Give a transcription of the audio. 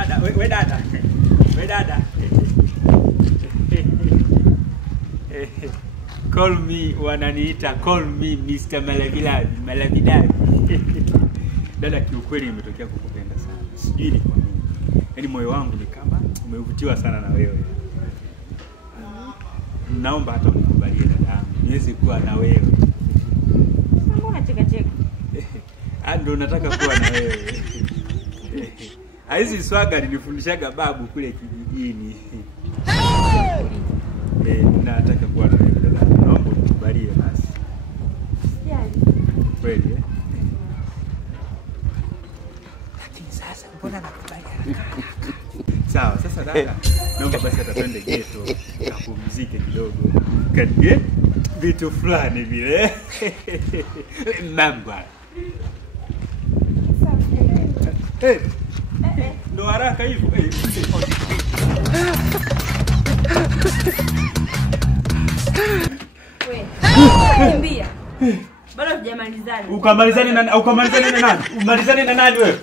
Dada, we dada. We dada. Call me wananiita, call me Mr. Malavidavi. Dada, kiukweli nimetokea kukupenda sana. Sijui ni kwa nini. Yaani moyo wangu ni kama umevutiwa sana na wewe. Naomba hata unikubalie dada, niweze kuwa na wewe. Mbona cheka? Ndo nataka kuwa na wewe. Hizi swaga nilifundishaga babu kule kijijini. Nataka kuwa na wewe dada. Naomba unikubalie basi. Sijali. Kweli Lakini sasa mbona nakubalia? Sawa, sasa dada, naomba basi hata twende ghetto, kapumzike kidogo. Kadie vitu fulani vile. Mamba. Ndo haraka hivyo. Kimbia. Bado hujamalizana. Ukamalizane na nani? Umalizane na nani wewe?